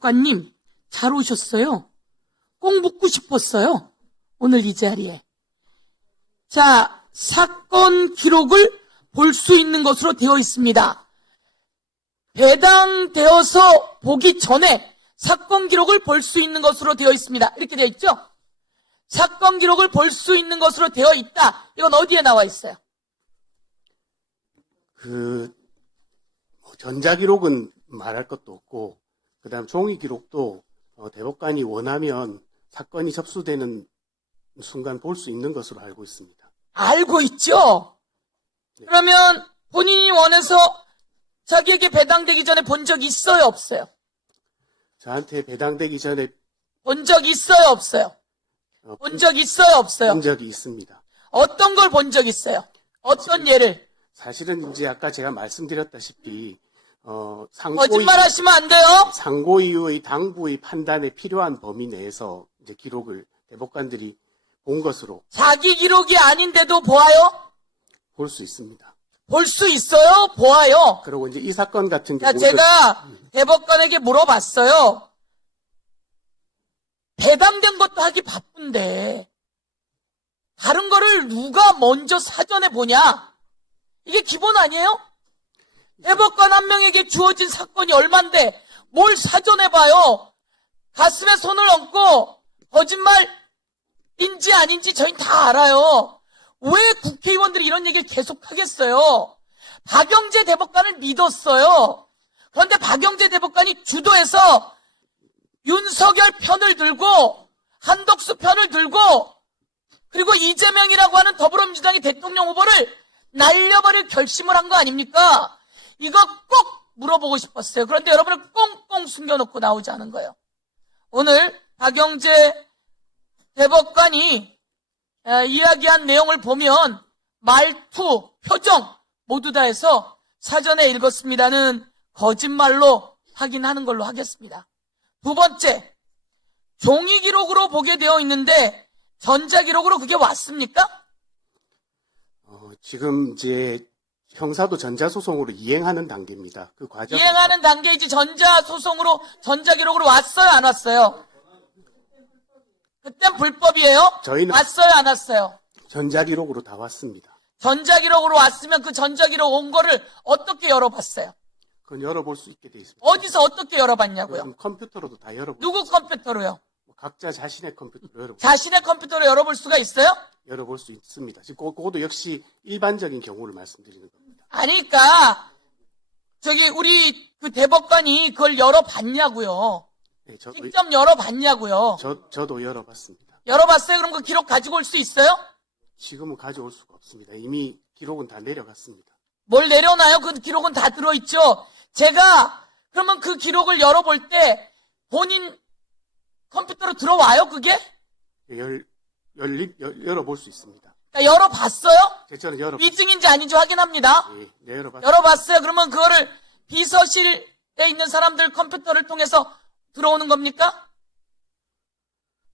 대법관님, 잘 오셨어요. 꼭 묻고 싶었어요. 오늘 이 자리에. 자, 사건 기록을 볼 수 있는 것으로 되어 있습니다. 배당되어서 보기 전에 사건 기록을 볼 수 있는 것으로 되어 있습니다. 이렇게 되어 있죠? 사건 기록을 볼 수 있는 것으로 되어 있다. 이건 어디에 나와 있어요? 전자기록은 말할 것도 없고, 그 다음 종이기록도 대법관이 원하면 사건이 접수되는 순간 볼 수 있는 것으로 알고 있습니다. 알고 있죠? 네. 그러면 본인이 원해서 자기에게 배당되기 전에 본 적 있어요, 없어요? 저한테 배당되기 전에 본 적 있어요, 없어요? 본 적 있어요, 없어요? 본 적이 있습니다. 어떤 걸 본 적 있어요? 어떤 예를? 사실은 이제 아까 제가 말씀드렸다시피 거짓말 하시면 안 돼요? 상고이유의 당부의 판단에 필요한 범위 내에서 이제 기록을 대법관들이 본 것으로 자기 기록이 아닌데도 보아요? 볼 수 있습니다. 볼 수 있어요? 보아요? 그리고 이제 이 사건 같은 자, 경우는 제가 대법관에게 물어봤어요. 배당된 것도 하기 바쁜데 다른 거를 누가 먼저 사전에 보냐? 이게 기본 아니에요? 대법관 한 명에게 주어진 사건이 얼만데 뭘 사전에 봐요? 가슴에 손을 얹고 거짓말인지 아닌지 저희는 다 알아요. 왜 국회의원들이 이런 얘기를 계속하겠어요? 박영재 대법관을 믿었어요. 그런데 박영재 대법관이 주도해서 윤석열 편을 들고 한덕수 편을 들고 그리고 이재명이라고 하는 더불어민주당의 대통령 후보를 날려버릴 결심을 한 거 아닙니까? 이거 꼭 물어보고 싶었어요. 그런데 여러분은 꽁꽁 숨겨놓고 나오지 않은 거예요. 오늘 박영재 대법관이 이야기한 내용을 보면 말투, 표정 모두 다 해서 사전에 읽었습니다는 거짓말로 확인하는 걸로 하겠습니다. 두 번째, 종이 기록으로 보게 되어 있는데 전자 기록으로 그게 왔습니까? 지금 이제 형사도 전자소송으로 이행하는 단계입니다. 그 과정 이행하는 단계이지 전자소송으로 전자기록으로 왔어요, 안 왔어요? 그땐 불법이에요? 저희는 왔어요, 안 왔어요? 전자기록으로 다 왔습니다. 전자기록으로 왔으면 그 전자기록 온 거를 어떻게 열어봤어요? 그건 열어볼 수 있게 돼 있습니다. 어디서 어떻게 열어봤냐고요? 그럼 컴퓨터로도 다 열어볼 누구 컴퓨터로요? 각자 자신의 컴퓨터로 자신의 컴퓨터로 열어볼 수가 있어요? 열어볼 수 있습니다. 지금 그것도 역시 일반적인 경우를 말씀드리는 겁니다. 아니까 저기 우리 그 대법관이 그걸 열어봤냐고요? 네, 직접 열어봤냐고요? 저도 열어봤습니다. 열어봤어요? 그럼 그 기록 가지고 올 수 있어요? 지금은 가져올 수가 없습니다. 이미 기록은 다 내려갔습니다. 뭘 내려놔요? 그 기록은 다 들어있죠? 제가 그러면 그 기록을 열어볼 때 본인 컴퓨터로 들어와요, 그게? 열어볼 수 있습니다. 그러니까 열어봤어요? 저는 열어봤습니다. 위증인지 아닌지 확인합니다. 네, 열어봤습니다. 열어봤어요? 그러면 그거를 비서실에 있는 사람들 컴퓨터를 통해서 들어오는 겁니까?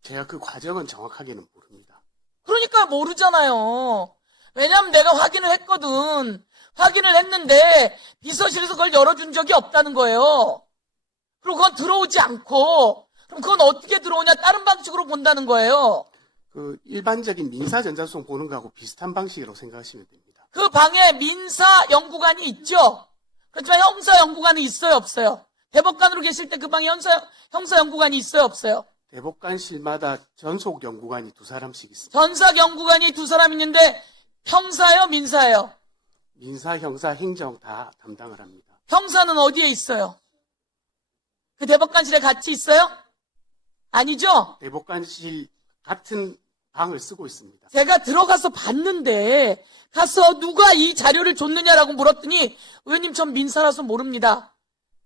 제가 그 과정은 정확하게는 모릅니다. 그러니까 모르잖아요. 왜냐면 내가 확인을 했거든. 확인을 했는데 비서실에서 그걸 열어준 적이 없다는 거예요. 그리고 그건 들어오지 않고 그럼 그건 어떻게 들어오냐? 다른 방식으로 본다는 거예요. 그 일반적인 민사 전자소송 보는 거하고 비슷한 방식이라고 생각하시면 됩니다. 그 방에 민사 연구관이 있죠? 그렇지만 형사 연구관이 있어요, 없어요? 대법관으로 계실 때 그 방에 형사 연구관이 있어요, 없어요? 대법관실마다 전속 연구관이 2사람씩 있습니다. 전사 연구관이 2사람 있는데 형사예요, 민사예요? 민사, 형사, 행정 다 담당을 합니다. 형사는 어디에 있어요? 그 대법관실에 같이 있어요? 아니죠? 대법관실 같은 방을 쓰고 있습니다. 제가 들어가서 봤는데 가서 누가 이 자료를 줬느냐라고 물었더니 의원님 전 민사라서 모릅니다.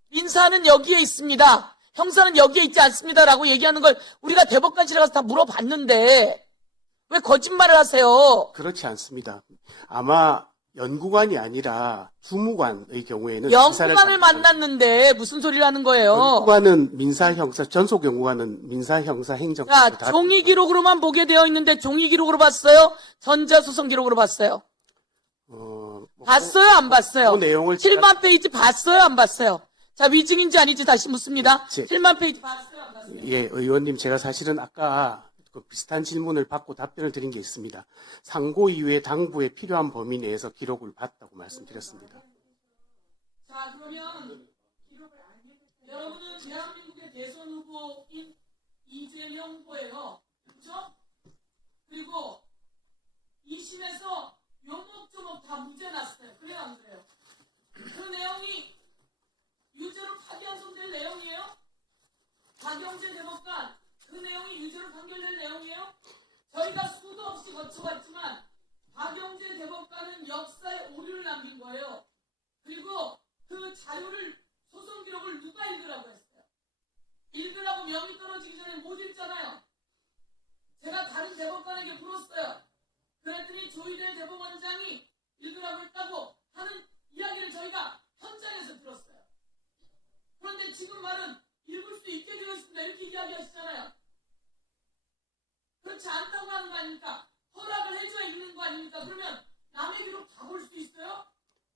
민사는 여기에 있습니다. 형사는 여기에 있지 않습니다라고 얘기하는 걸 우리가 대법관실에 가서 다 물어봤는데 왜 거짓말을 하세요? 그렇지 않습니다. 아마 연구관이 아니라 주무관의 경우에는 연구관을 만났는데 무슨 소리를 하는 거예요? 연구관은 민사, 형사, 전속 연구관은 민사, 형사, 행정. 자, 종이 기록으로만 보게 되어 있는데 종이 기록으로 봤어요? 전자소송 기록으로 봤어요? 봤어요? 안 봤어요? 그 내용을 7만 페이지 봤어요? 안 봤어요? 자, 위증인지 아닌지 다시 묻습니다. 제- 7만 페이지 봤어요? 예, 의원님, 제가 사실은 아까 그 비슷한 질문을 받고 답변을 드린 게 있습니다. 상고 이후에 당부에 필요한 범위 내에서 기록을 봤다고 말씀드렸습니다. 자, 그러면 여러분은 대한민국의 대선 후보인 이재명 후보예요. 그렇죠? 그리고 2심에서 요목조목 다 무죄 났어요. 그래요, 안 그래요? 그 내용이 유죄로 파기환송될 내용이에요? 박영재 대법관 그 내용이 유죄로 판결될 내용이에요? 저희가 수도 없이 거쳐봤지만 박영재 대법관은 역사에 오류를 남긴 거예요. 그리고 그 자료를 소송 기록을 누가 읽으라고 했어요? 읽으라고 명이 떨어지기 전에 못 읽잖아요. 제가 다른 대법관에게 물었어요. 그랬더니 조희대 대법원장이 읽으라고 했다고 하는 이야기를 저희가 현장에서 들었어요. 그런데 지금 말은 읽을 수 있게 되어 있습니다. 이렇게 이야기하시잖아요. 그렇지 않다고 하는 거 아닙니까? 허락을 해줘야 읽는 거 아닙니까? 그러면 남의 기록 다 볼 수 있어요?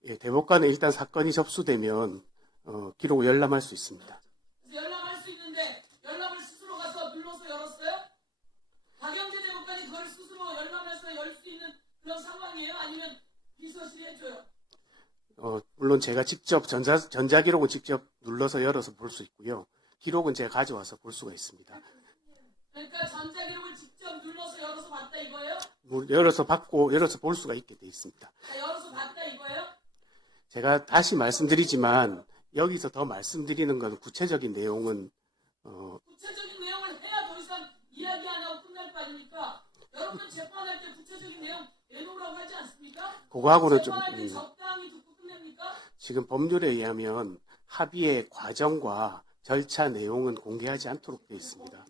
예, 대법관은 일단 사건이 접수되면 기록을 열람할 수 있습니다. 그래서 열람할 수 있는데 열람을 스스로 가서 눌러서 열었어요? 박영재 대법관이 그걸 스스로 열람해서 열 수 있는 그런 상황이에요? 아니면 비서실이 해줘요? 물론 제가 직접 전자기록은 직접 눌러서 열어서 볼 수 있고요. 기록은 제가 가져와서 볼 수가 있습니다. 그러니까 전자기록을 직접 눌러서 열어서 봤다 이거예요? 열어서 받고 열어서 볼 수가 있게 돼 있습니다. 열어서 봤다 이거예요? 제가 다시 말씀드리지만 여기서 더 말씀드리는 건 구체적인 내용은 구체적인 내용을 해야 더 이상 이야기 안 하고 끝날 거 아닙니까? 여러분 재판할 때 구체적인 내용 내놓으라고 하지 않습니까? 그거하고는 좀 재판할 때 적당히 듣고 끝냅니까? 지금 법률에 의하면 합의의 과정과 절차 내용은 공개하지 않도록 되어 있습니다.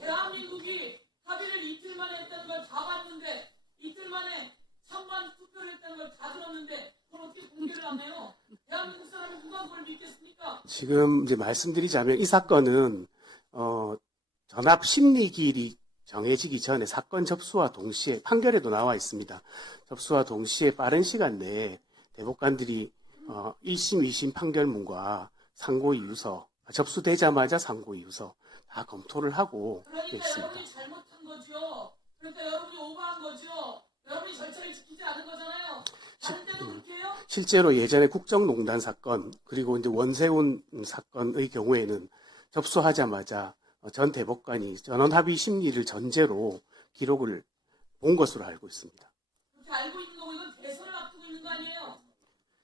대한민국이 합의를 이틀 만에 했다는 걸 다 봤는데 이틀 만에 찬반 투표를 했다는 걸 다 들었는데 그걸 어떻게 공개를 안 해요? 대한민국 사람이 누가 그걸 믿겠습니까? 지금 이제 말씀드리자면 이 사건은 전압 심리기일이 정해지기 전에 사건 접수와 동시에 판결에도 나와 있습니다. 접수와 동시에 빠른 시간 내에 대법관들이 1심, 2심 판결문과 상고 이유서 접수되자마자 상고 이유서 다 검토를 하고 그러니까 있습니다. 여러분이 잘못한 거죠. 그러니까 여러분이 오버한 거죠. 여러분이 절차를 지키지 않은 거잖아요. 다른 때도 그렇게 해요? 실제로 예전에 국정농단 사건 그리고 이제 원세훈 사건의 경우에는 접수하자마자 전 대법관이 전원합의 심리를 전제로 기록을 본 것으로 알고 있습니다. 그렇게 알고 있는 거고 이건 대선을 앞두고 있는 거 아니에요?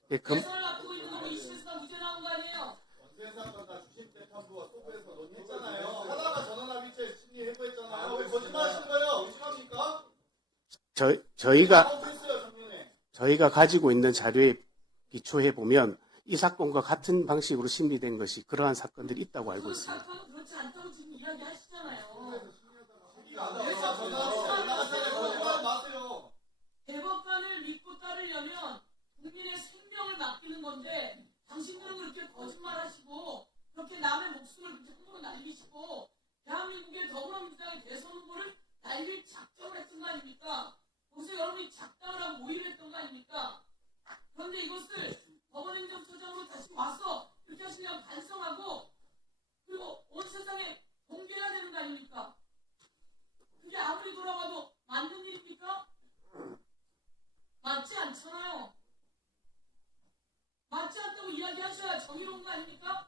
예, 대선을 앞두고 있는 거고 2심에서 다 무죄 나온 거 아니에요? 원세사건 다 주식 재판부와 소부에서 논의했잖아요. 하다가 전원합의체 심의 해부했잖아요. 왜 거짓말하시는 거예요? 의심합니까? 잘못했어요, 작년에. 저희가 가지고 있는 자료에 기초해 보면 이 사건과 같은 방식으로 심리된 것이 그러한 사건들이 있다고 알고 그 있습니다. 사건은 그렇지 않다고 지금 이야기하시잖아요. 회사 전화합의체 나갔잖아요. 거짓말 마세요. 대법관을 믿고 따르려면 국민의 생명을 맡기는 건데 당신들은 그렇게 거짓말하시고 그렇게 남의 목숨을 그렇게 함부로 날리시고 대한민국의 더불어민주당의 대선 후보를 날릴 작정을 했던 거 아닙니까? 거기서 여러분이 작당을 하고 모의를 했던 거 아닙니까? 그런데 이것을 법원행정처장으로 다시 와서 이렇게 하시면 반성하고 그리고 온 세상에 공개해야 되는 거 아닙니까? 그게 아무리 돌아봐도 맞는 일입니까? 맞지 않잖아요. 맞지 않다고 이야기하셔야 정의로운 거 아닙니까?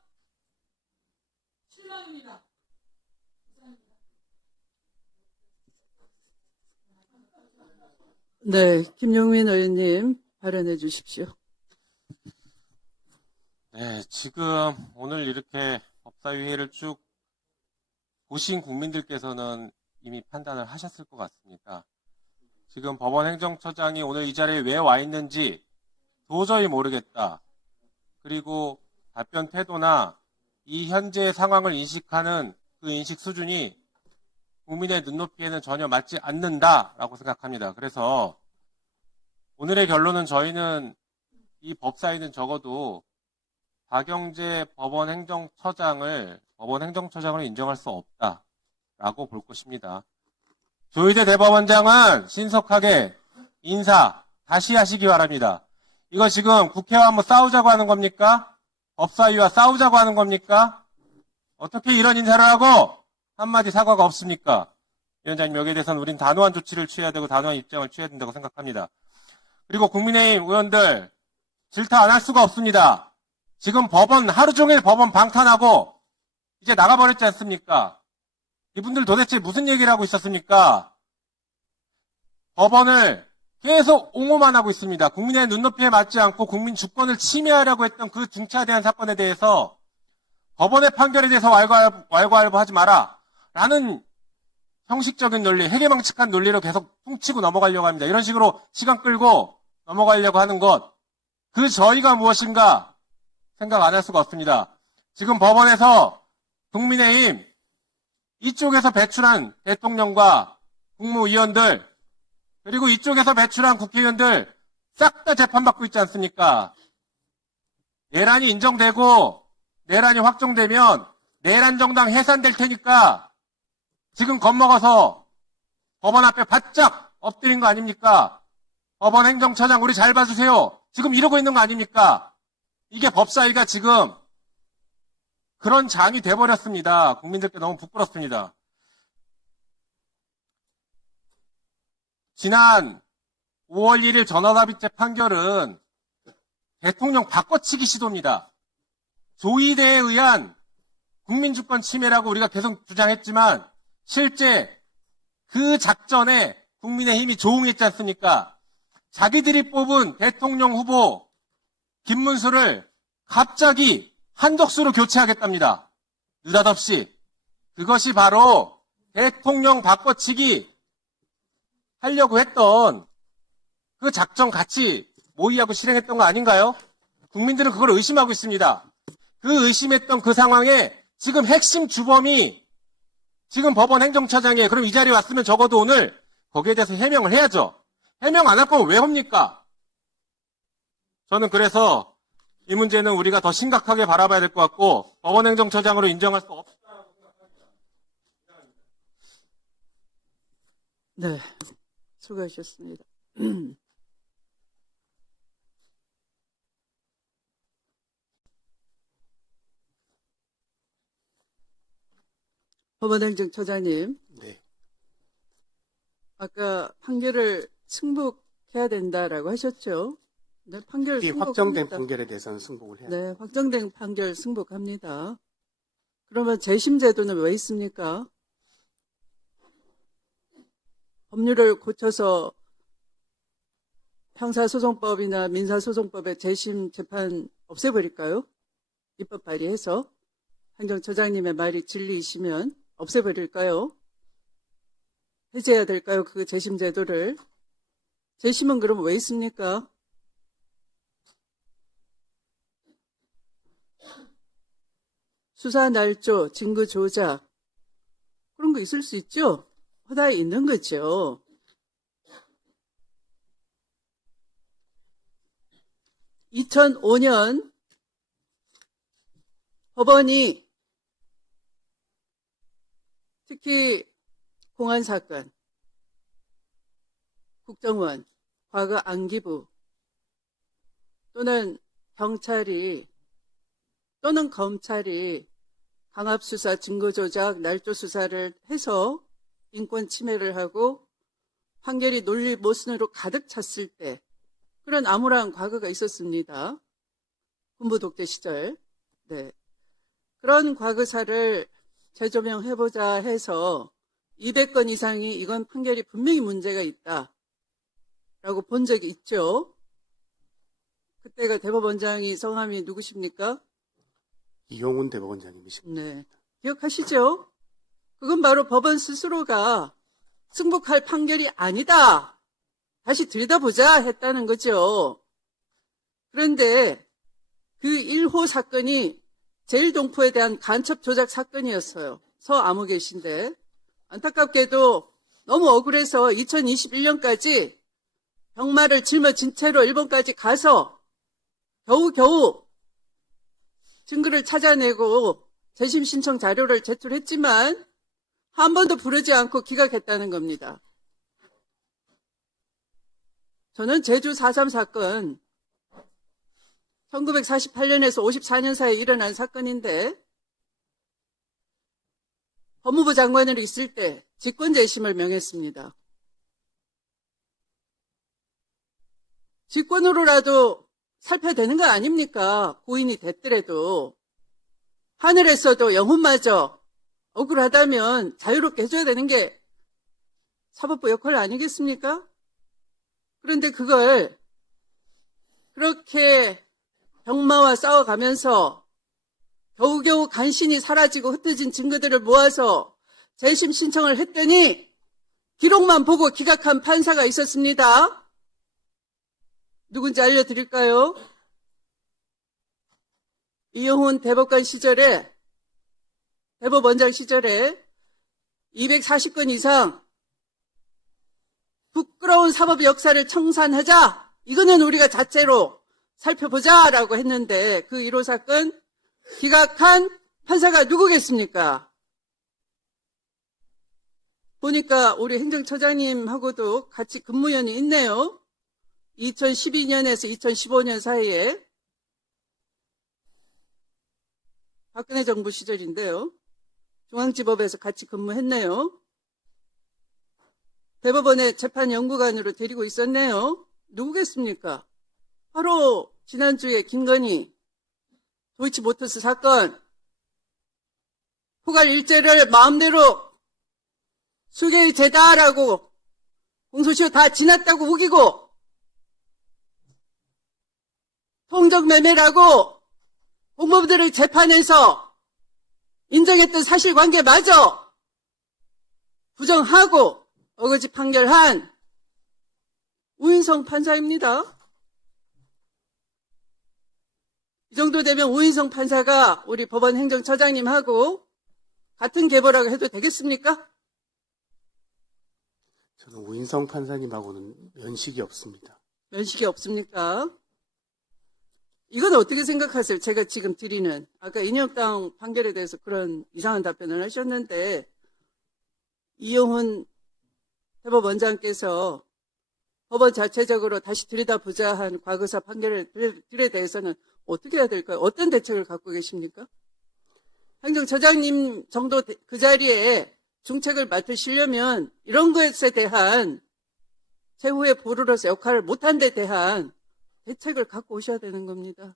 실망입니다. 감사합니다. 네, 김용민 의원님 발언해 주십시오. 네, 지금 오늘 이렇게 법사위회를 쭉 보신 국민들께서는 이미 판단을 하셨을 것 같습니다. 지금 법원 행정처장이 오늘 이 자리에 왜 와 있는지 도저히 모르겠다. 그리고 답변 태도나 이 현재의 상황을 인식하는 그 인식 수준이 국민의 눈높이에는 전혀 맞지 않는다라고 생각합니다. 그래서 오늘의 결론은 저희는 이 법사위는 적어도 박영재 법원 행정처장을 인정할 수 없다라고 볼 것입니다. 조희대 대법원장은 신속하게 인사 다시 하시기 바랍니다. 이거 지금 국회와 한번 싸우자고 하는 겁니까? 법사위와 싸우자고 하는 겁니까? 어떻게 이런 인사를 하고 한마디 사과가 없습니까? 위원장님, 여기에 대해서는 우린 단호한 조치를 취해야 되고 단호한 입장을 취해야 된다고 생각합니다. 그리고 국민의힘 의원들 질타 안 할 수가 없습니다. 지금 법원 하루 종일 법원 방탄하고 이제 나가버렸지 않습니까? 이분들 도대체 무슨 얘기를 하고 있었습니까? 법원을 계속 옹호만 하고 있습니다. 국민의 눈높이에 맞지 않고 국민 주권을 침해하려고 했던 그 중차대한 사건에 대해서 법원의 판결에 대해서 왈가왈부하지 마라 라는 형식적인 논리, 해괴망측한 논리로 계속 퉁치고 넘어가려고 합니다. 이런 식으로 시간 끌고 넘어가려고 하는 것, 그 저희가 무엇인가 생각 안 할 수가 없습니다. 지금 법원에서 국민의힘 이쪽에서 배출한 대통령과 국무위원들, 그리고 이쪽에서 배출한 국회의원들 싹 다 재판받고 있지 않습니까? 내란이 인정되고 내란이 확정되면 내란 정당 해산될 테니까 지금 겁먹어서 법원 앞에 바짝 엎드린 거 아닙니까? 법원 행정처장 우리 잘 봐주세요. 지금 이러고 있는 거 아닙니까? 이게 법사위가 지금 그런 장이 돼버렸습니다. 국민들께 너무 부끄럽습니다. 지난 5월 1일 전원합의체 판결은 대통령 바꿔치기 시도입니다. 조이대에 의한 국민주권 침해라고 우리가 계속 주장했지만 실제 그 작전에 국민의힘이 조응했지 않습니까? 자기들이 뽑은 대통령 후보 김문수를 갑자기 한덕수로 교체하겠답니다. 느닷없이. 그것이 바로 대통령 바꿔치기 하려고 했던 그 작전 같이 모의하고 실행했던 거 아닌가요? 국민들은 그걸 의심하고 있습니다. 그 의심했던 그 상황에 지금 핵심 주범이 지금 법원 행정처장이에요. 그럼 이 자리에 왔으면 적어도 오늘 거기에 대해서 해명을 해야죠. 해명 안 할 거면 왜 합니까? 저는 그래서 이 문제는 우리가 더 심각하게 바라봐야 될 것 같고 법원 행정처장으로 인정할 수 없다고 생각합니다. 네, 수고하셨습니다. 법원행정처장님, 네. 아까 판결을 승복해야 된다라고 하셨죠? 네, 판결 이 확정된 승복합니다. 판결에 대해서는 승복을 해야 네, 확정된 판결 승복합니다. 그러면 재심 제도는 왜 있습니까? 법률을 고쳐서 형사소송법이나 민사소송법의 재심 재판 없애버릴까요? 입법 발의해서 행정처장님의 말이 진리이시면 없애버릴까요? 해제해야 될까요? 그 재심 제도를. 재심은 그럼 왜 있습니까? 수사 날조, 증거 조작 그런 거 있을 수 있죠? 허다에 있는 거죠. (2005년) 법원이 특히 공안 사건, 국정원, 과거 안기부 또는 경찰이 또는 검찰이 강압수사, 증거조작, 날조수사를 해서 인권 침해를 하고 판결이 논리 모순으로 가득 찼을 때 그런 암울한 과거가 있었습니다. 군부 독재 시절. 네. 그런 과거사를 재조명해보자 해서 200건 이상이 이건 판결이 분명히 문제가 있다라고 본 적이 있죠. 그때가 대법원장이 성함이 누구십니까? 이용훈 대법원장님이십니다. 네. 기억하시죠? 그건 바로 법원 스스로가 승복할 판결이 아니다. 다시 들여다보자 했다는 거죠. 그런데 그 1호 사건이 제일동포에 대한 간첩 조작 사건이었어요. 서아무 계신데 안타깝게도 너무 억울해서 2021년까지 병마를 짊어진 채로 일본까지 가서 겨우겨우 증거를 찾아내고 재심 신청 자료를 제출했지만 한 번도 부르지 않고 기각했다는 겁니다. 저는 제주 4.3 사건 1948년에서 54년 사이에 일어난 사건인데 법무부 장관으로 있을 때 직권재심을 명했습니다. 직권으로라도 살펴되는 거 아닙니까? 고인이 됐더라도. 하늘에서도 영혼마저 억울하다면 자유롭게 해줘야 되는 게 사법부 역할 아니겠습니까? 그런데 그걸 그렇게 병마와 싸워가면서 겨우겨우 간신히 사라지고 흩어진 증거들을 모아서 재심 신청을 했더니 기록만 보고 기각한 판사가 있었습니다. 누군지 알려드릴까요? 이영훈 대법관 시절에, 대법원장 시절에 240건 이상 부끄러운 사법 역사를 청산하자. 이거는 우리가 자체로 살펴보자라고 했는데 그 1호 사건 기각한 판사가 누구겠습니까? 보니까 우리 행정처장님하고도 같이 근무연이 있네요. 2012년에서 2015년 사이에 박근혜 정부 시절인데요. 중앙지법에서 같이 근무했네요. 대법원의 재판연구관으로 데리고 있었네요. 누구겠습니까? 바로 지난주에 김건희 도이치모터스 사건 포괄 일제를 마음대로 수개의 죄다라고 공소시효 다 지났다고 우기고 통정매매라고 공무원들을 재판에서 인정했던 사실관계마저 부정하고 어거지 판결한 우인성 판사입니다. 이 정도 되면 우인성 판사가 우리 법원 행정처장님하고 같은 계보라고 해도 되겠습니까? 저는 우인성 판사님하고는 면식이 없습니다. 면식이 없습니까? 이건 어떻게 생각하세요? 제가 지금 드리는 아까 인혁당 판결에 대해서 그런 이상한 답변을 하셨는데 이영훈 대법원장께서 법원 자체적으로 다시 들여다보자 한 과거사 판결들에 대해서는 어떻게 해야 될까요? 어떤 대책을 갖고 계십니까? 행정처장님 정도 그 자리에 중책을 맡으시려면 이런 것에 대한 최후의 보루로서 역할을 못한 데 대한 대책을 갖고 오셔야 되는 겁니다.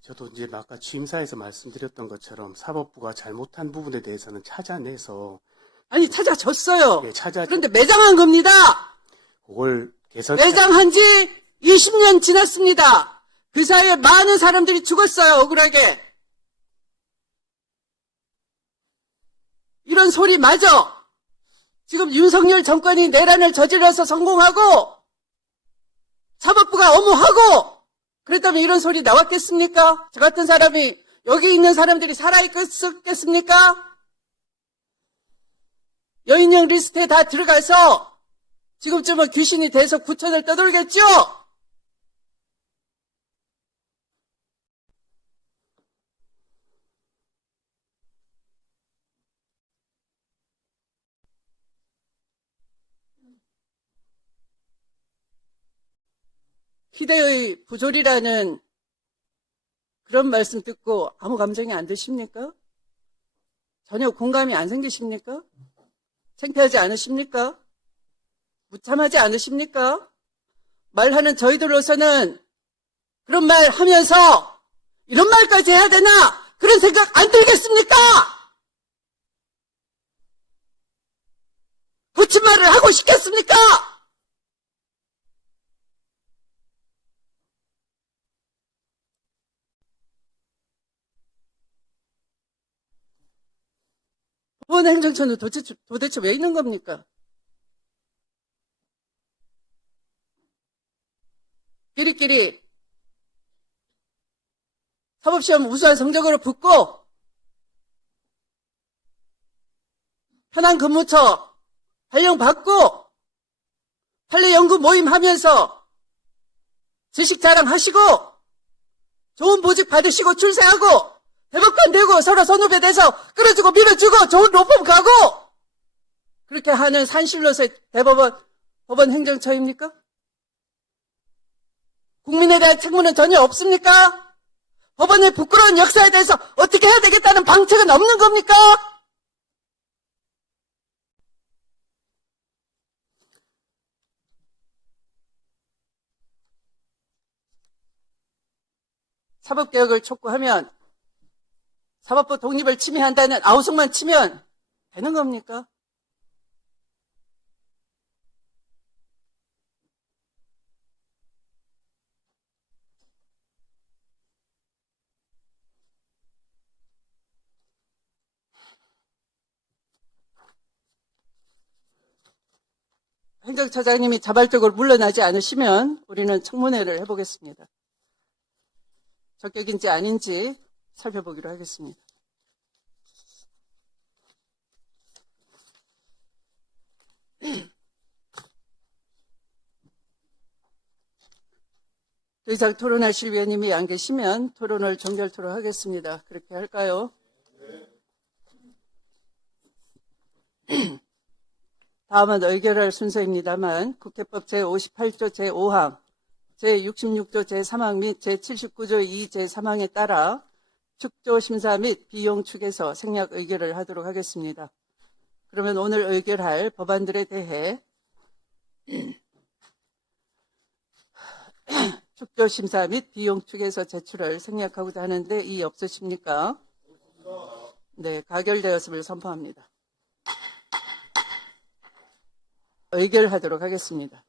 저도 이제 아까 취임사에서 말씀드렸던 것처럼 사법부가 잘못한 부분에 대해서는 찾아내서 아니 찾아줬어요. 그런데 매장한 겁니다. 그걸 개선 매장한 지 20년 지났습니다. 그 사이에 많은 사람들이 죽었어요. 억울하게. 이런 소리 마저 지금 윤석열 정권이 내란을 저질러서 성공하고 사법부가 엄호하고 그랬다면 이런 소리 나왔겠습니까? 저 같은 사람이 여기 있는 사람들이 살아있겠습니까? 여인형 리스트에 다 들어가서 지금쯤은 귀신이 돼서 구천을 떠돌겠죠? 희대의 부조리라는 그런 말씀 듣고 아무 감정이 안 드십니까? 전혀 공감이 안 생기십니까? 창피하지 않으십니까? 무참하지 않으십니까? 말하는 저희들로서는 그런 말 하면서 이런 말까지 해야 되나? 그런 생각 안 들겠습니까? 붙인 말을 하고 싶겠습니까? 법원 행정처는 도대체 왜 있는 겁니까? 끼리끼리 사법시험 우수한 성적으로 붙고 편한 근무처 발령받고 판례연구 모임 하면서 지식 자랑하시고 좋은 보직 받으시고 출세하고 대법관 되고 서로 선후배 돼서 끌어주고 밀어주고 좋은 로펌 가고 그렇게 하는 산실로서의 법원 행정처입니까? 국민에 대한 책무는 전혀 없습니까? 법원의 부끄러운 역사에 대해서 어떻게 해야 되겠다는 방책은 없는 겁니까? 사법개혁을 촉구하면 사법부 독립을 침해한다는 아우성만 치면 되는 겁니까? 행정처장님이 자발적으로 물러나지 않으시면 우리는 청문회를 해보겠습니다. 적격인지 아닌지 살펴보기로 하겠습니다. 더 이상 토론하실 위원님이 안 계시면 토론을 종결토록 하겠습니다. 그렇게 할까요? 다음은 의결할 순서입니다만 국회법 제58조 제5항, 제66조 제3항 및 제79조 2 제3항에 따라 축조 심사 및 비용 축에서 생략 의결을 하도록 하겠습니다. 그러면 오늘 의결할 법안들에 대해 축조 심사 및 비용 축에서 제출을 생략하고자 하는데 이의 없으십니까? 네, 가결되었음을 선포합니다. 의결하도록 하겠습니다.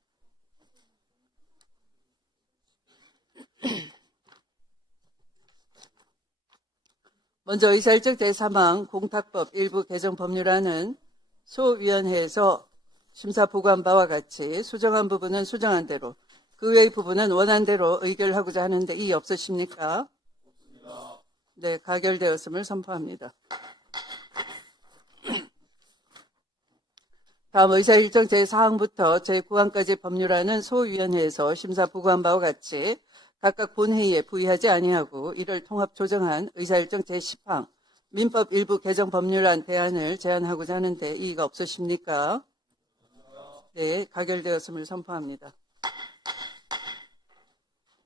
먼저 의사일정 제3항 공탁법 일부 개정 법률안은 소위원회에서 심사 보고한 바와 같이 수정한 부분은 수정한 대로, 그 외의 부분은 원한 대로 의결하고자 하는데 이의 없으십니까? 네, 가결되었음을 선포합니다. 다음 의사일정 제4항부터 제9항까지 법률안은 소위원회에서 심사 보고한 바와 같이 각각 본회의에 부의하지 아니하고 이를 통합 조정한 의사일정 제10항 민법 일부 개정 법률안 대안을 제안하고자 하는데 이의가 없으십니까? 네, 가결되었음을 선포합니다.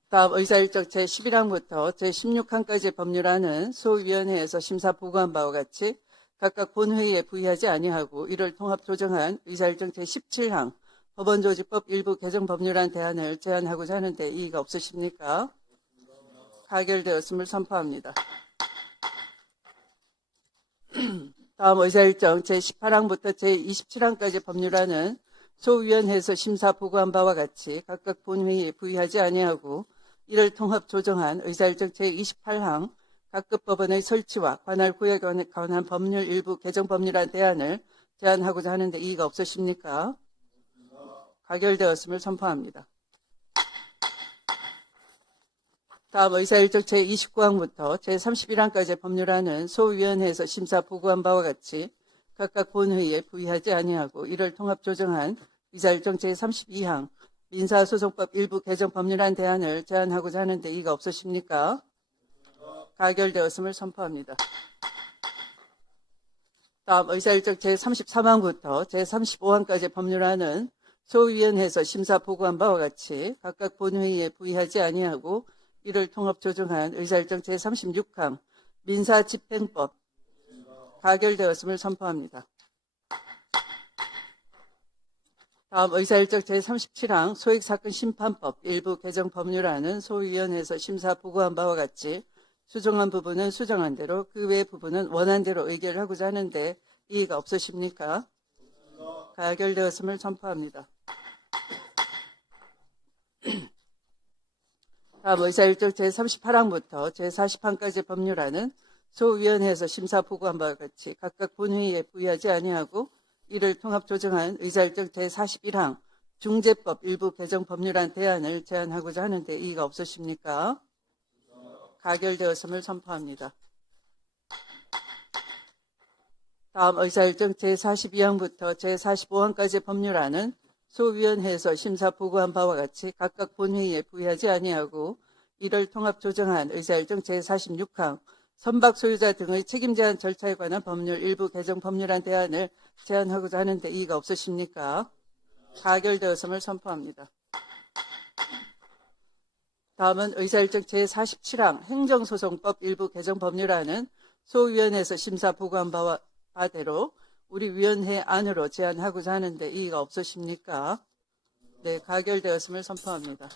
다음 의사일정 제11항부터 제16항까지 법률안은 소위원회에서 심사 보고한 바와 같이 각각 본회의에 부의하지 아니하고 이를 통합 조정한 의사일정 제17항 법원조직법 일부 개정 법률안 대안을 제안하고자 하는데 이의가 없으십니까? 가결되었음을 선포합니다. 다음 의사일정 제18항부터 제27항까지 법률안은 소위원회에서 심사 보고한 바와 같이 각각 본회의에 부의하지 아니하고 이를 통합 조정한 의사일정 제28항 각급 법원의 설치와 관할 구역에 관한 법률 일부 개정 법률안 대안을 제안하고자 하는데 이의가 없으십니까? 가결되었음을 선포합니다. 다음 의사일정 제29항부터 제31항까지 법률안은 소위원회에서 심사 보고한 바와 같이 각각 본회의에 부의하지 아니하고 이를 통합 조정한 의사일정 제32항 민사소송법 일부 개정 법률안 대안을 제안하고자 하는데 이의가 없으십니까? 가결되었음을 선포합니다. 다음 의사일정 제33항부터 제35항까지 법률안은 소위원회에서 심사 보고한 바와 같이 각각 본회의에 부의하지 아니하고 이를 통합 조정한 의사일정 제36항 민사집행법 가결되었음을 선포합니다. 다음 의사일정 제37항 소액사건 심판법 일부 개정 법률안은 소위원회에서 심사 보고한 바와 같이 수정한 부분은 수정한 대로 그 외의 부분은 원한 대로 의결하고자 하는데 이의가 없으십니까? 가결되었음을 선포합니다. 다음 의사일정 제38항부터 제40항까지 법률안은 소위원회에서 심사 보고한 바와 같이 각각 본회의에 부의하지 아니하고 이를 통합 조정한 의사일정 제41항 중재법 일부 개정 법률안 대안을 제안하고자 하는데 이의가 없으십니까? 가결되었음을 선포합니다. 다음 의사일정 제42항부터 제45항까지 법률안은 소위원회에서 심사 보고한 바와 같이 각각 본회의에 부의하지 아니하고 이를 통합 조정한 의사일정 제46항 선박 소유자 등의 책임 제한 절차에 관한 법률 일부 개정 법률안 대안을 제안하고자 하는데 이의가 없으십니까? 가결되었음을 선포합니다. 다음은 의사일정 제47항 행정소송법 일부 개정 법률안은 소위원회에서 심사 보고한 바대로 우리 위원회 안으로 제안하고자 하는데 이의가 없으십니까? 네, 가결되었음을 선포합니다.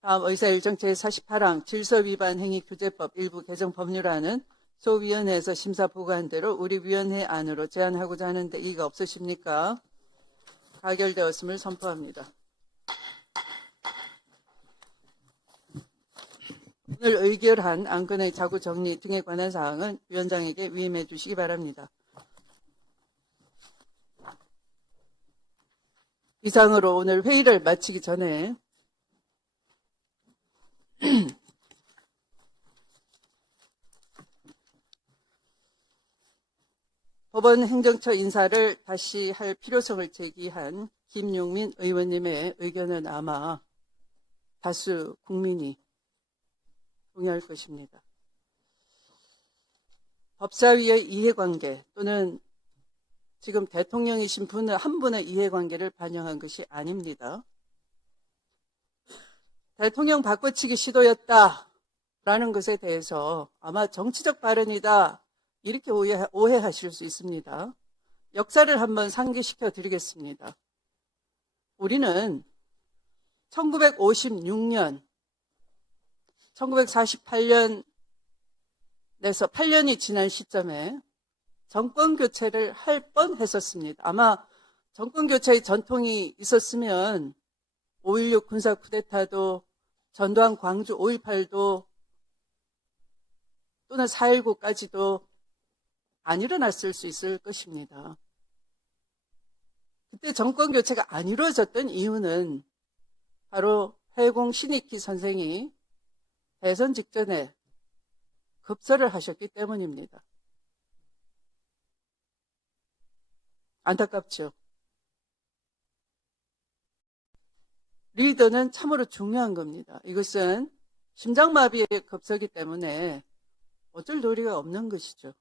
다음 의사일정 제48항 질서위반 행위규제법 일부 개정 법률안은 소위원회에서 심사 보고한 대로 우리 위원회 안으로 제안하고자 하는데 이의가 없으십니까? 가결되었음을 선포합니다. 오늘 의결한 안건의 자구 정리 등에 관한 사항은 위원장에게 위임해 주시기 바랍니다. 이상으로 오늘 회의를 마치기 전에 법원 행정처 인사를 다시 할 필요성을 제기한 김용민 의원님의 의견은 아마 다수 국민이 동의할 것입니다. 법사위의 이해관계 또는 지금 대통령이신 한 분의 이해관계를 반영한 것이 아닙니다. 대통령 바꿔치기 시도였다라는 것에 대해서 아마 정치적 발언이다 이렇게 오해하실 수 있습니다. 역사를 한번 상기시켜 드리겠습니다. 우리는 1956년 1948년에서 8년이 지난 시점에 정권 교체를 할 뻔했었습니다. 아마 정권 교체의 전통이 있었으면 5.16 군사 쿠데타도 전두환 광주 5.18도 또는 4.19까지도 안 일어났을 수 있을 것입니다. 그때 정권 교체가 안 이루어졌던 이유는 바로 회공 신익희 선생이 대선 직전에 급설을 하셨기 때문입니다. 안타깝죠. 리더는 참으로 중요한 겁니다. 이것은 심장마비의 급서기 때문에 어쩔 도리가 없는 것이죠.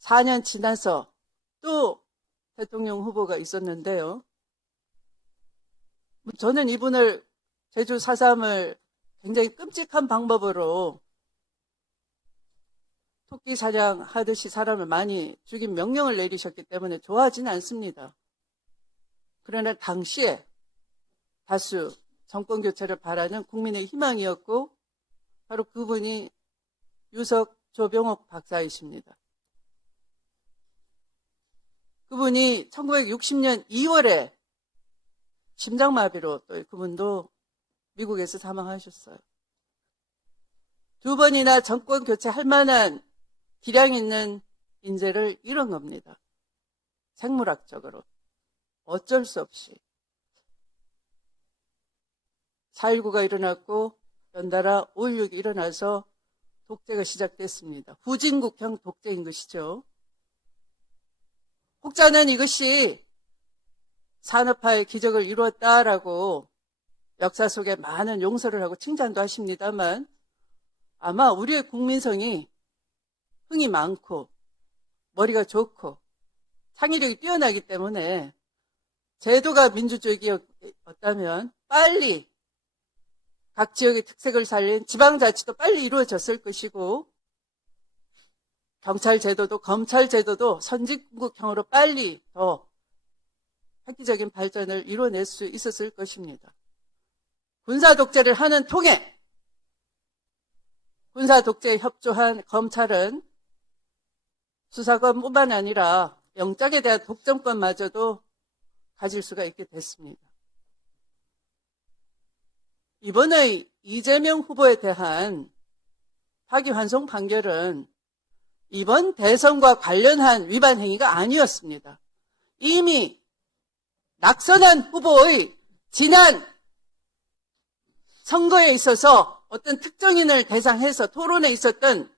4년 지나서 또 대통령 후보가 있었는데요. 저는 이분을 제주 4.3을 굉장히 끔찍한 방법으로 토끼 사냥하듯이 사람을 많이 죽인 명령을 내리셨기 때문에 좋아하지는 않습니다. 그러나 당시에 다수 정권 교체를 바라는 국민의 희망이었고 바로 그분이 유석 조병옥 박사이십니다. 그분이 1960년 2월에 심장마비로 또 그분도 미국에서 사망하셨어요. 두 번이나 정권 교체할 만한 기량 있는 인재를 잃은 겁니다. 생물학적으로. 어쩔 수 없이. 4.19가 일어났고 연달아 5.16이 일어나서 독재가 시작됐습니다. 후진국형 독재인 것이죠. 혹자는 이것이 산업화의 기적을 이루었다라고 역사 속에 많은 용서를 하고 칭찬도 하십니다만 아마 우리의 국민성이 흥이 많고 머리가 좋고 창의력이 뛰어나기 때문에 제도가 민주주의였다면 빨리 각 지역의 특색을 살린 지방자치도 빨리 이루어졌을 것이고 경찰 제도도 검찰 제도도 선진국형으로 빨리 더 획기적인 발전을 이뤄낼 수 있었을 것입니다. 군사 독재를 하는 통에 군사 독재에 협조한 검찰은 수사권뿐만 아니라 영장에 대한 독점권마저도 가질 수가 있게 됐습니다. 이번의 이재명 후보에 대한 파기환송 판결은 이번 대선과 관련한 위반 행위가 아니었습니다. 이미 낙선한 후보의 지난 선거에 있어서 어떤 특정인을 대상해서 토론에 있었던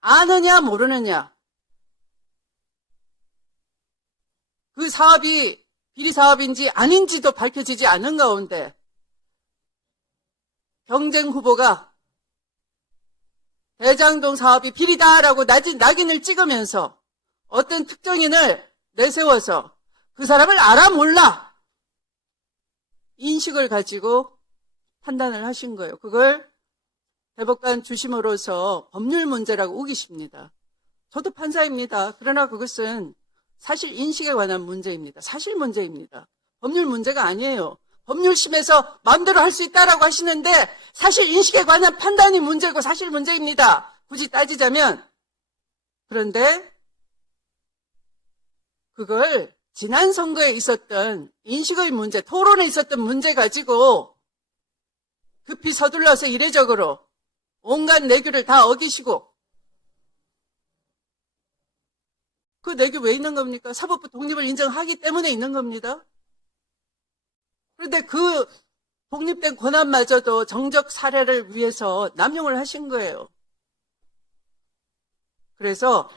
아느냐 모르느냐 그 사업이 비리 사업인지 아닌지도 밝혀지지 않은 가운데 경쟁 후보가 대장동 사업이 비리다라고 낙인을 찍으면서 어떤 특정인을 내세워서 그 사람을 알아 몰라 인식을 가지고 판단을 하신 거예요. 그걸 대법관 주심으로서 법률 문제라고 우기십니다. 저도 판사입니다. 그러나 그것은 사실 인식에 관한 문제입니다. 사실 문제입니다. 법률 문제가 아니에요. 법률심에서 마음대로 할 수 있다라고 하시는데 사실 인식에 관한 판단이 문제고 사실 문제입니다. 굳이 따지자면. 그런데 그걸 지난 선거에 있었던 인식의 문제, 토론에 있었던 문제 가지고 급히 서둘러서 이례적으로 온갖 내규를 다 어기시고, 그 내규 왜 있는 겁니까? 사법부 독립을 인정하기 때문에 있는 겁니다. 그런데 그 독립된 권한마저도 정적 사례를 위해서 남용을 하신 거예요. 그래서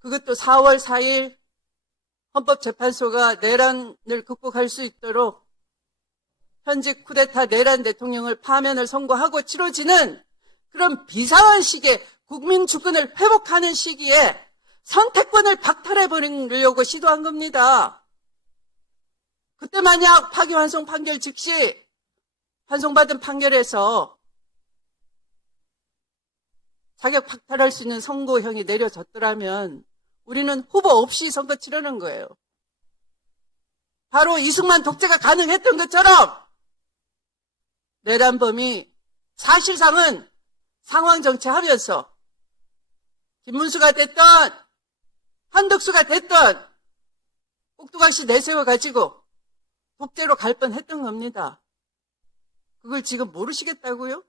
그것도 4월 4일 헌법재판소가 내란을 극복할 수 있도록 현직 쿠데타 내란 대통령을 파면을 선고하고 치러지는 그런 비상한 시기에 국민 주권을 회복하는 시기에 선택권을 박탈해버리려고 시도한 겁니다. 그때 만약 파기환송 판결 즉시 환송받은 판결에서 자격 박탈할 수 있는 선고형이 내려졌더라면 우리는 후보 없이 선거 치르는 거예요. 바로 이승만 독재가 가능했던 것처럼 내란범이 사실상은 상황 정치하면서 김문수가 됐던 한덕수가 됐던 꼭두각시 내세워가지고 독재로 갈 뻔했던 겁니다. 그걸 지금 모르시겠다고요?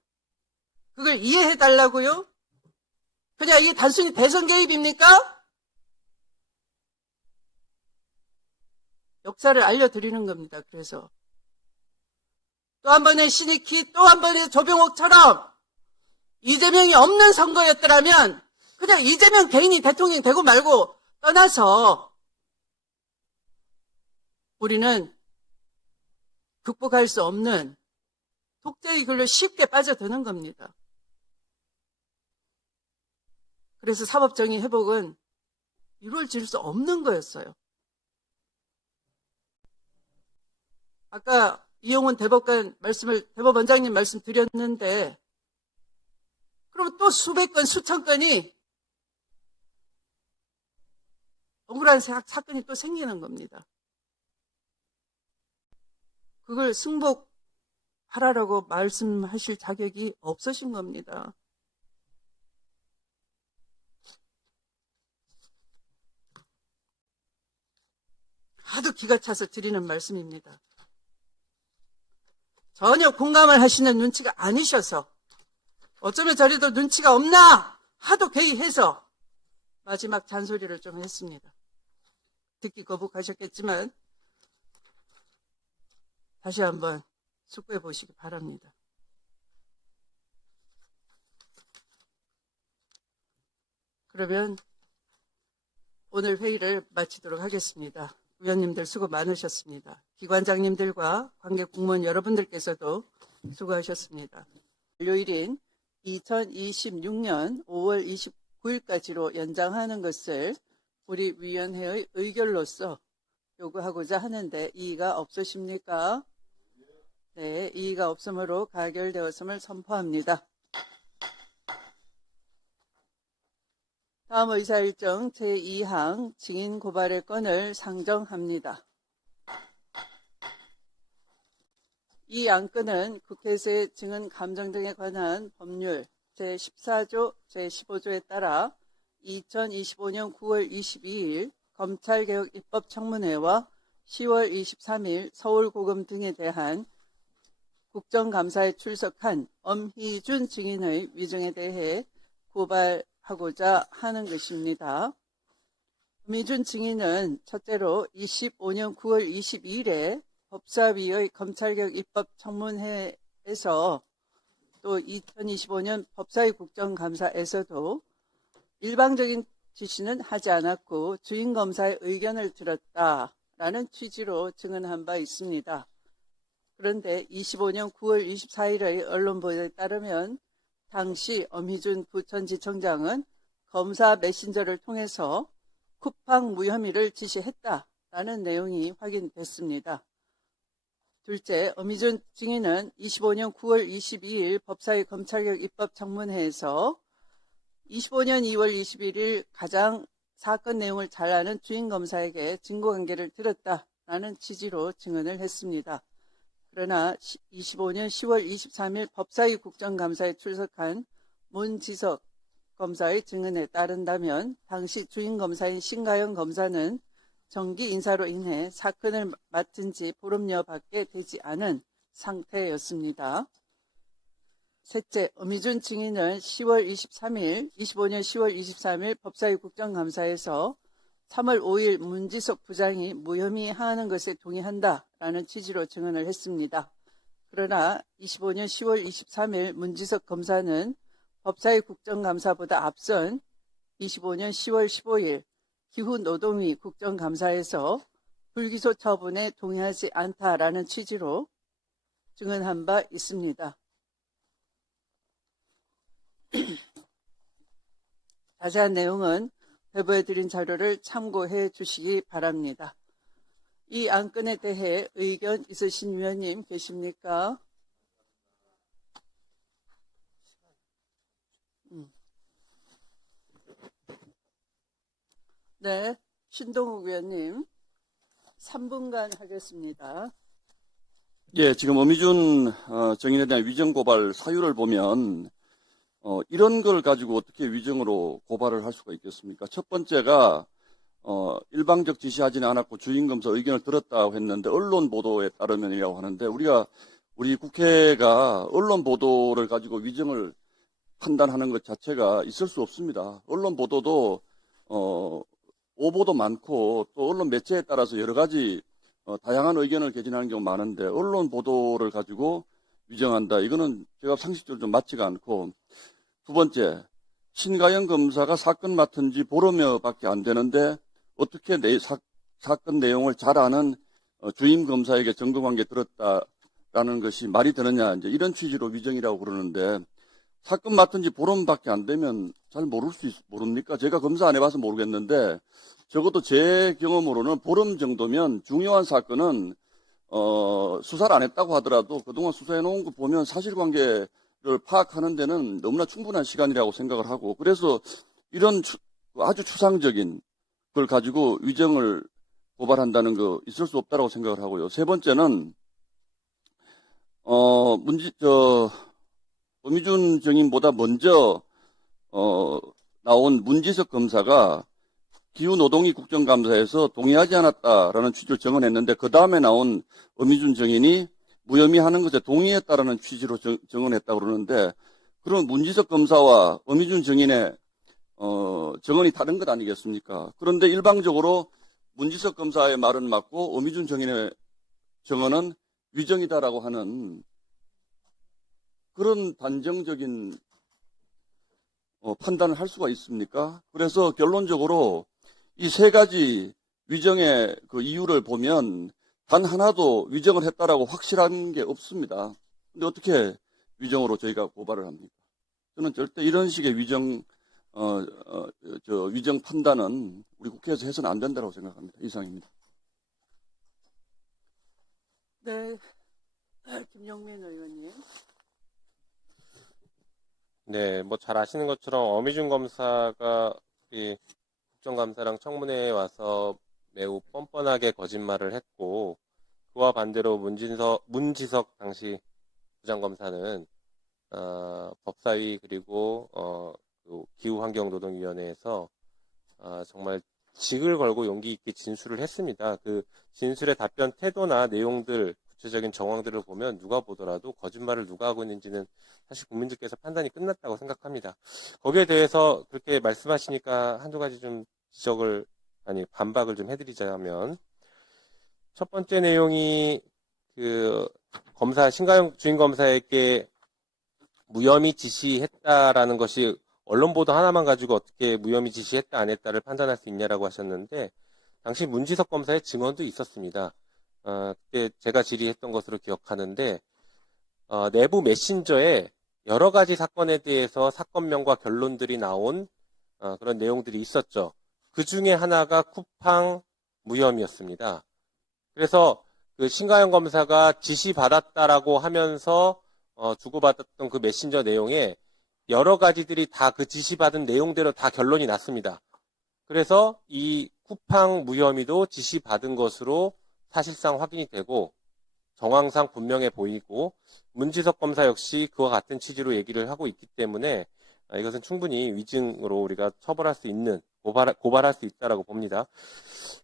그걸 이해해달라고요? 그냥 이게 단순히 대선 개입입니까? 역사를 알려드리는 겁니다. 그래서 또 한 번의 신익희, 또 한 번의 조병옥처럼 이재명이 없는 선거였더라면 그냥 이재명 개인이 대통령 되고 말고 떠나서 우리는 극복할 수 없는 독재의 길로 쉽게 빠져드는 겁니다. 그래서 사법정의 회복은 이루어질 수 없는 거였어요. 아까 이용훈 대법원장님 말씀 드렸는데, 그럼 또 수백 건, 수천 건이 억울한 사건이 또 생기는 겁니다. 그걸 승복하라고 말씀하실 자격이 없으신 겁니다. 하도 기가 차서 드리는 말씀입니다. 전혀 공감을 하시는 눈치가 아니셔서 어쩌면 저리도 눈치가 없나 하도 개의해서 마지막 잔소리를 좀 했습니다. 듣기 거북하셨겠지만 다시 한번 숙고해 보시기 바랍니다. 그러면 오늘 회의를 마치도록 하겠습니다. 위원님들 수고 많으셨습니다. 기관장님들과 관계 공무원 여러분들께서도 수고하셨습니다. 일요일인 2026년 5월 29일까지로 연장하는 것을 우리 위원회의 의결로서 요구하고자 하는데 이의가 없으십니까? 네, 이의가 없으므로 가결되었음을 선포합니다. 다음 의사일정 제2항 증인 고발의 건을 상정합니다. 이 안건은 국회에서의 증언 감정 등에 관한 법률 제14조, 제15조에 따라 2025년 9월 22일 검찰개혁 입법청문회와 10월 23일 서울고검 등에 대한 국정감사에 출석한 엄희준 증인의 위증에 대해 고발하고자 하는 것입니다. 엄희준 증인은 첫째로 25년 9월 22일에 법사위의 검찰개혁 입법청문회에서 또 2025년 법사위 국정감사에서도 일방적인 지시는 하지 않았고 주임검사의 의견을 들었다라는 취지로 증언한 바 있습니다. 그런데 25년 9월 24일의 언론보도에 따르면 당시 엄희준 부천지청장은 검사 메신저를 통해서 쿠팡 무혐의를 지시했다라는 내용이 확인됐습니다. 둘째, 엄희준 증인은 25년 9월 22일 법사위 검찰개혁 입법청문회에서 25년 2월 21일 가장 사건 내용을 잘 아는 주임검사에게 증거관계를 들었다라는 취지로 증언을 했습니다. 그러나 25년 10월 23일 법사위 국정감사에 출석한 문지석 검사의 증언에 따른다면 당시 주임검사인 신가영 검사는 정기 인사로 인해 사건을 맡은 지 보름여밖에 되지 않은 상태였습니다. 셋째, 엄희준 증인은 25년 10월 23일 법사위 국정감사에서 3월 5일 문지석 부장이 무혐의 하는 것에 동의한다라는 취지로 증언을 했습니다. 그러나 25년 10월 23일 문지석 검사는 법사위 국정감사보다 앞선 25년 10월 15일 기후노동위 국정감사에서 불기소 처분에 동의하지 않다라는 취지로 증언한 바 있습니다. 자세한 내용은 배부해드린 자료를 참고해 주시기 바랍니다. 이 안건에 대해 의견 있으신 위원님 계십니까? 네, 신동욱 위원님 3분간 하겠습니다. 예, 지금 엄희준 증인에 대한 위정 고발 사유를 보면 이런 걸 가지고 어떻게 위정으로 고발을 할 수가 있겠습니까? 첫 번째가 일방적 지시하지는 않았고 주임검사 의견을 들었다고 했는데 언론 보도에 따르면이라고 하는데 우리 국회가 언론 보도를 가지고 위정을 판단하는 것 자체가 있을 수 없습니다. 언론 보도도 오보도 많고 또 언론 매체에 따라서 여러 가지 다양한 의견을 개진하는 경우가 많은데 언론 보도를 가지고 위정한다. 이거는 제가 상식적으로 좀 맞지가 않고 두 번째, 신가영 검사가 사건 맡은 지 보름여밖에 안 되는데 어떻게 사건 내용을 잘 아는 주임 검사에게 증거관계 들었다라는 것이 말이 되느냐 이제 이런 취지로 위정이라고 그러는데 사건 맡은 지 보름밖에 안 되면 잘 모릅니까? 제가 검사 안 해봐서 모르겠는데 적어도 제 경험으로는 보름 정도면 중요한 사건은 수사를 안 했다고 하더라도 그동안 수사해 놓은 거 보면 사실관계를 파악하는 데는 너무나 충분한 시간이라고 생각을 하고 그래서 이런 아주 추상적인 걸 가지고 위정을 고발한다는 거 있을 수 없다고 생각을 하고요. 세 번째는 엄희준 증인보다 먼저 나온 문지석 검사가 기후노동위 국정감사에서 동의하지 않았다라는 취지로 증언했는데 그 다음에 나온 엄희준 증인이 무혐의하는 것에 동의했다라는 취지로 증언했다고 그러는데 그런 문지석 검사와 엄희준 증인의 증언이 다른 것 아니겠습니까? 그런데 일방적으로 문지석 검사의 말은 맞고 엄희준 증인의 증언은 위정이다라고 하는 그런 단정적인 판단을 할 수가 있습니까? 그래서 결론적으로 이 세 가지 위정의 그 이유를 보면 단 하나도 위정을 했다라고 확실한 게 없습니다. 근데 어떻게 위정으로 저희가 고발을 합니까? 저는 절대 이런 식의 위정 판단은 우리 국회에서 해서는 안 된다고 생각합니다. 이상입니다. 네, 김용민 의원님. 네, 뭐 잘 아시는 것처럼 엄희준 검사가 이 국정감사랑 청문회에 와서 매우 뻔뻔하게 거짓말을 했고 그와 반대로 문지석 당시 부장검사는 법사위 그리고 그 기후환경노동위원회에서 정말 직을 걸고 용기 있게 진술을 했습니다. 그 진술의 답변 태도나 내용들 구체적인 정황들을 보면 누가 보더라도 거짓말을 누가 하고 있는지는 사실 국민들께서 판단이 끝났다고 생각합니다. 거기에 대해서 그렇게 말씀하시니까 한두 가지 좀 반박을 좀 해드리자면 첫 번째 내용이 그 신가영 주임검사에게 무혐의 지시했다라는 것이 언론 보도 하나만 가지고 어떻게 무혐의 지시했다 안 했다를 판단할 수 있냐라고 하셨는데 당시 문지석 검사의 증언도 있었습니다. 그때 제가 질의했던 것으로 기억하는데 내부 메신저에 여러 가지 사건에 대해서 사건명과 결론들이 나온 그런 내용들이 있었죠. 그 중에 하나가 쿠팡 무혐의였습니다. 그래서 그 신가영 검사가 지시받았다라고 하면서 주고받았던 그 메신저 내용에 여러 가지들이 다 그 지시받은 내용대로 다 결론이 났습니다. 그래서 이 쿠팡 무혐의도 지시받은 것으로 사실상 확인이 되고 정황상 분명해 보이고 문지석 검사 역시 그와 같은 취지로 얘기를 하고 있기 때문에 이것은 충분히 위증으로 우리가 처벌할 수 있는 고발할 수 있다라고 봅니다.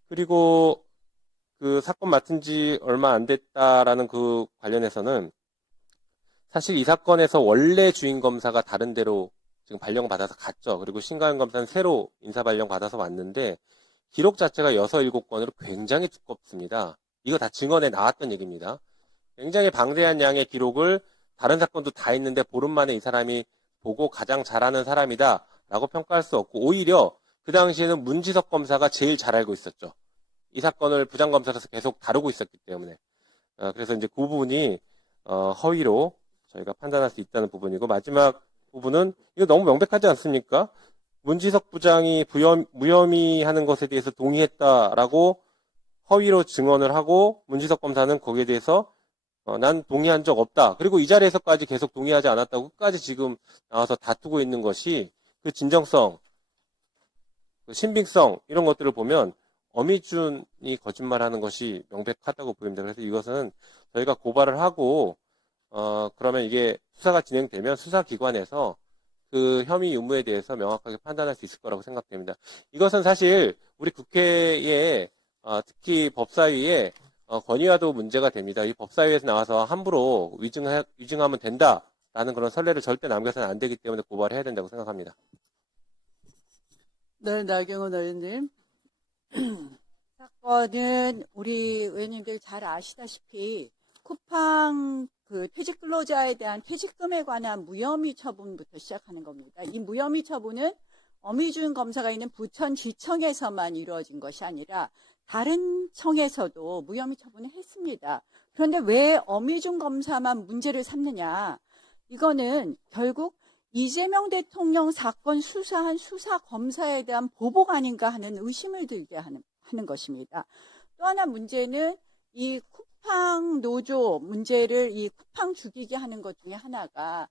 그리고 그 사건 맡은 지 얼마 안 됐다라는 그 관련해서는 사실 이 사건에서 원래 주인 검사가 다른 데로 지금 발령받아서 갔죠. 그리고 신가영 검사는 새로 인사 발령받아서 왔는데 기록 자체가 6, 7건으로 굉장히 두껍습니다. 이거 다 증언에 나왔던 얘기입니다. 굉장히 방대한 양의 기록을 다른 사건도 다 있는데 보름 만에 이 사람이 보고 가장 잘하는 사람이다 라고 평가할 수 없고 오히려 그 당시에는 문지석 검사가 제일 잘 알고 있었죠. 이 사건을 부장검사로서 계속 다루고 있었기 때문에 그래서 이제 그 부분이 허위로 저희가 판단할 수 있다는 부분이고 마지막 부분은 이거 너무 명백하지 않습니까? 문지석 부장이 무혐의하는 것에 대해서 동의했다라고 허위로 증언을 하고 문지석 검사는 거기에 대해서 난 동의한 적 없다. 그리고 이 자리에서까지 계속 동의하지 않았다고 끝까지 지금 나와서 다투고 있는 것이 그 진정성, 그 신빙성 이런 것들을 보면 어미준이 거짓말하는 것이 명백하다고 보입니다. 그래서 이것은 저희가 고발을 하고 그러면 이게 수사가 진행되면 수사기관에서 그 혐의 유무에 대해서 명확하게 판단할 수 있을 거라고 생각됩니다. 이것은 사실 우리 국회에 특히 법사위에 건의와도 문제가 됩니다. 이 법사위에서 나와서 함부로 위증하면 된다라는 그런 선례를 절대 남겨서는 안 되기 때문에 고발을 해야 된다고 생각합니다. 네, 나경원 의원님. 사건은 우리 의원님들 잘 아시다시피 쿠팡 그 퇴직 근로자에 대한 퇴직금에 관한 무혐의 처분부터 시작하는 겁니다. 이 무혐의 처분은 어미준 검사가 있는 부천지청에서만 이루어진 것이 아니라 다른 청에서도 무혐의 처분을 했습니다. 그런데 왜 어미준 검사만 문제를 삼느냐? 이거는 결국 이재명 대통령 사건 수사한 수사검사에 대한 보복 아닌가 하는 의심을 들게 하는 것입니다. 또 하나 문제는 이 쿠팡 노조 문제를 이 쿠팡 죽이게 하는 것 중에 하나가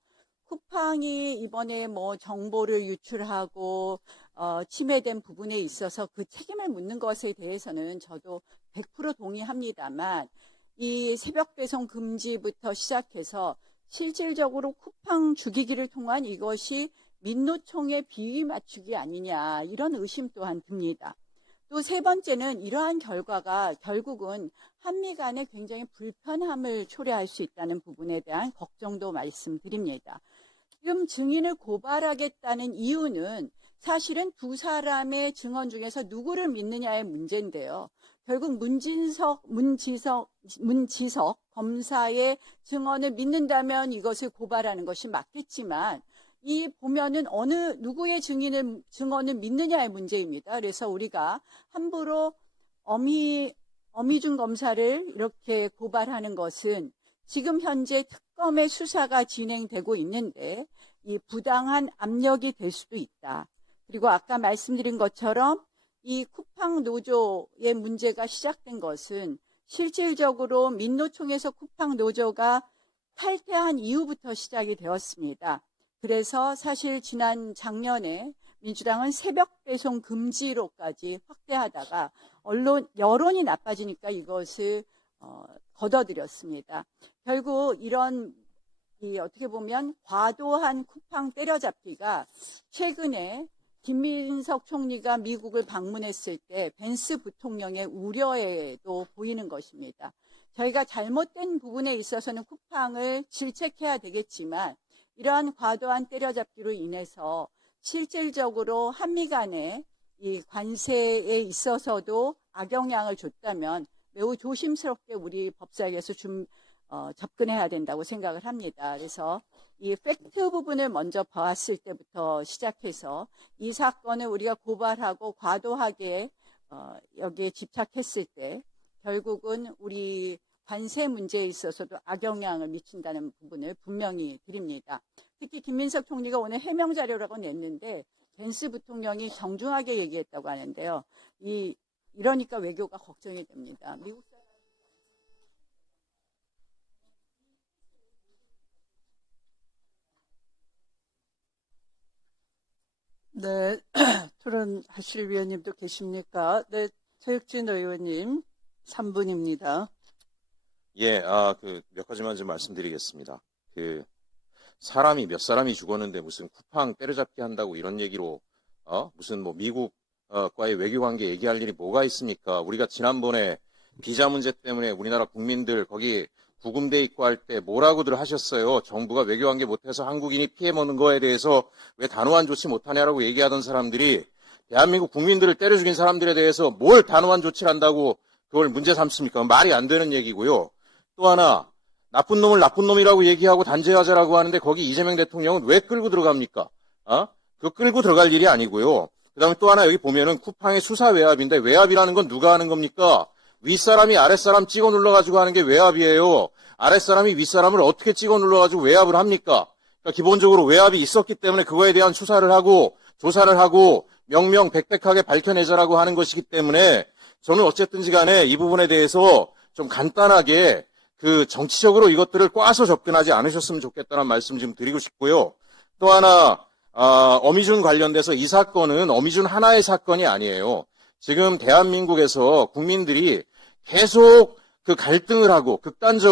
쿠팡이 이번에 뭐 정보를 유출하고 침해된 부분에 있어서 그 책임을 묻는 것에 대해서는 저도 100% 동의합니다만 이 새벽 배송 금지부터 시작해서 실질적으로 쿠팡 죽이기를 통한 이것이 민노총의 비위 맞추기 아니냐 이런 의심 또한 듭니다. 또 세 번째는 이러한 결과가 결국은 한미 간에 굉장히 불편함을 초래할 수 있다는 부분에 대한 걱정도 말씀드립니다. 지금 증인을 고발하겠다는 이유는 사실은 두 사람의 증언 중에서 누구를 믿느냐의 문제인데요. 결국 문지석 검사의 증언을 믿는다면 이것을 고발하는 것이 맞겠지만 이 보면은 어느 누구의 증언을 믿느냐의 문제입니다. 그래서 우리가 함부로 어미준 검사를 이렇게 고발하는 것은 지금 현재 특검의 수사가 진행되고 있는데 이 부당한 압력이 될 수도 있다. 그리고 아까 말씀드린 것처럼 이 쿠팡 노조의 문제가 시작된 것은 실질적으로 민노총에서 쿠팡 노조가 탈퇴한 이후부터 시작이 되었습니다. 그래서 사실 지난 작년에 민주당은 새벽 배송 금지로까지 확대하다가 여론이 나빠지니까 이것을 걷어들였습니다. 결국 이런 어떻게 보면 과도한 쿠팡 때려잡기가 최근에 김민석 총리가 미국을 방문했을 때 벤스 부통령의 우려에도 보이는 것입니다. 저희가 잘못된 부분에 있어서는 쿠팡을 질책해야 되겠지만 이러한 과도한 때려잡기로 인해서 실질적으로 한미 간의 이 관세에 있어서도 악영향을 줬다면 매우 조심스럽게 우리 법사위에서 접근해야 된다고 생각을 합니다. 그래서 이 팩트 부분을 먼저 봤을 때부터 시작해서 이 사건을 우리가 고발하고 과도하게 여기에 집착했을 때 결국은 우리 관세 문제에 있어서도 악영향을 미친다는 부분을 분명히 드립니다. 특히 김민석 총리가 오늘 해명 자료라고 냈는데 벤스 부통령이 정중하게 얘기했다고 하는데요. 이러니까 외교가 걱정이 됩니다. 미국 네, 토론하실 위원님도 계십니까? 네, 최혁진 의원님 3분입니다. 예, 몇 가지만 좀 말씀드리겠습니다. 사람이 몇 사람이 죽었는데 무슨 쿠팡 때려잡기 한다고 이런 얘기로, 무슨 뭐 미국과의 외교관계 얘기할 일이 뭐가 있습니까? 우리가 지난번에 비자 문제 때문에 우리나라 국민들 거기 구금돼 있고 할 때 뭐라고들 하셨어요? 정부가 외교관계 못해서 한국인이 피해 먹는 거에 대해서 왜 단호한 조치 못하냐라고 얘기하던 사람들이 대한민국 국민들을 때려 죽인 사람들에 대해서 뭘 단호한 조치를 한다고 그걸 문제 삼습니까? 말이 안 되는 얘기고요. 또 하나, 나쁜 놈을 나쁜 놈이라고 얘기하고 단죄하자라고 하는데 거기 이재명 대통령은 왜 끌고 들어갑니까? 그 끌고 들어갈 일이 아니고요. 그 다음에 또 하나 여기 보면은 쿠팡의 수사 외압인데 외압이라는 건 누가 하는 겁니까? 윗사람이 아랫사람 찍어 눌러가지고 하는 게 외압이에요. 아랫사람이 윗사람을 어떻게 찍어 눌러가지고 외압을 합니까? 그러니까 기본적으로 외압이 있었기 때문에 그거에 대한 수사를 하고 조사를 하고 명명백백하게 밝혀내자라고 하는 것이기 때문에 저는 어쨌든지 간에 이 부분에 대해서 좀 간단하게 정치적으로 이것들을 꽈서 접근하지 않으셨으면 좋겠다는 말씀 좀 드리고 싶고요. 또 하나, 어미준 관련돼서 이 사건은 어미준 하나의 사건이 아니에요. 지금 대한민국에서 국민들이 계속 그 갈등을 하고 극단적인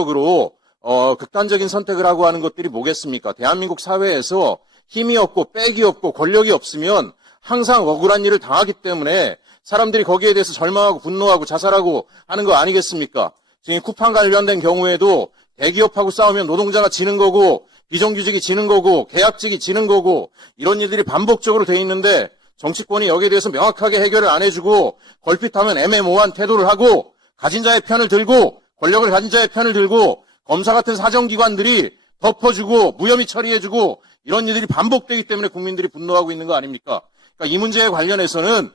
선택을 하고 하는 것들이 뭐겠습니까? 대한민국 사회에서 힘이 없고 백이 없고 권력이 없으면 항상 억울한 일을 당하기 때문에 사람들이 거기에 대해서 절망하고 분노하고 자살하고 하는 거 아니겠습니까? 지금 쿠팡 관련된 경우에도 대기업하고 싸우면 노동자가 지는 거고 비정규직이 지는 거고 계약직이 지는 거고 이런 일들이 반복적으로 돼 있는데 정치권이 여기에 대해서 명확하게 해결을 안 해주고 걸핏하면 애매모호한 태도를 하고 가진 자의 편을 들고 권력을 가진 자의 편을 들고 검사 같은 사정기관들이 덮어주고 무혐의 처리해주고 이런 일들이 반복되기 때문에 국민들이 분노하고 있는 거 아닙니까? 그러니까 이 문제에 관련해서는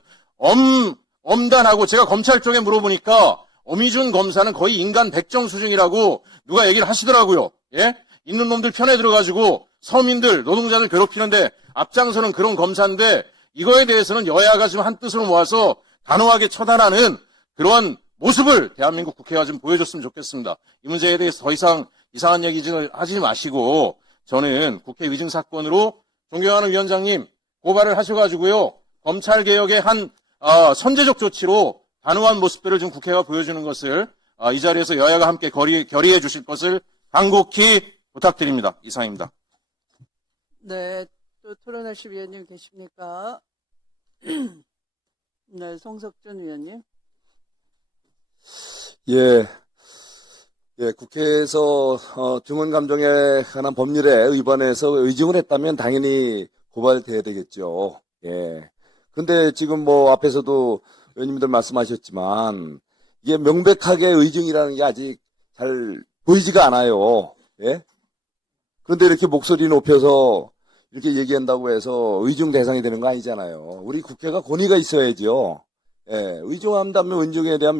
엄단하고 제가 검찰 쪽에 물어보니까 어미준 검사는 거의 인간 백정 수준이라고 누가 얘기를 하시더라고요. 예? 있는 놈들 편에 들어가지고 서민들, 노동자들 괴롭히는데 앞장서는 그런 검사인데 이거에 대해서는 여야가 지금 한뜻으로 모아서 단호하게 처단하는 그런 모습을 대한민국 국회가 좀 보여줬으면 좋겠습니다. 이 문제에 대해서 더 이상 이상한 얘기 하지 마시고 저는 국회 위증 사건으로 존경하는 위원장님 고발을 하셔가지고요. 검찰개혁의 한 선제적 조치로 단호한 모습들을 좀 국회가 보여주는 것을 이 자리에서 여야가 함께 결의해 주실 것을 간곡히 부탁드립니다. 이상입니다. 네, 또 토론하실 위원님 계십니까? 네, 송석준 위원님. 예, 국회에서 증언 감정에 관한 법률에 위반해서 의증을 했다면 당연히 고발돼야 되겠죠. 예. 근데 지금 뭐 앞에서도 의원님들 말씀하셨지만 이게 명백하게 의증이라는 게 아직 잘 보이지가 않아요. 예? 그런데 이렇게 목소리 높여서 이렇게 얘기한다고 해서 의증 대상이 되는 거 아니잖아요. 우리 국회가 권위가 있어야죠. 예, 의증한다면 의증에 대한